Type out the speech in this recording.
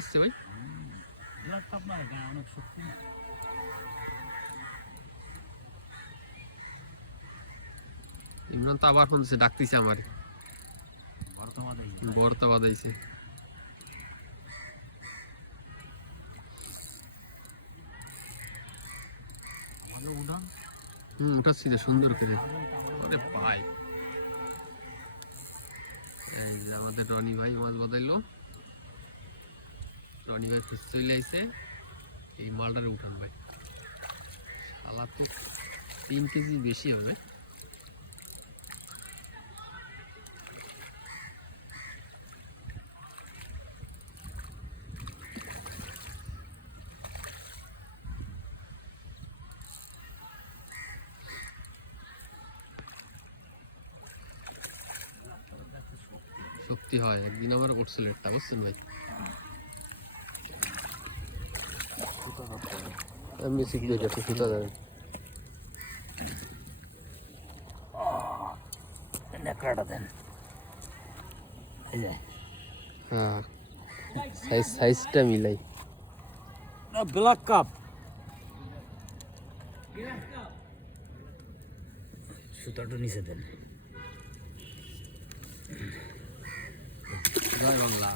আসছে ভাই ইমরান তো আবার ফোন দিচ্ছে ডাকতেছে আমার বর্তা বাদাইছে উঠাচ্ছি তো সুন্দর করে আরে ভাই এই যে আমাদের রনি ভাই মাছ বাদাইলো রনি ভাই ফিস চলে আইছে এই মালটারে উঠান ভাই শালা তো 3 কেজি বেশি হবে শক্তি হয় একদিন আমার উঠছিল একটা বুঝছেন ভাই এমনি শিখবে যাতে সুতা দেবেন হ্যাঁ সাইজটা মিলাই ব্ল্যাক কাপ সুতাটা নিচে দেন জয় বাংলা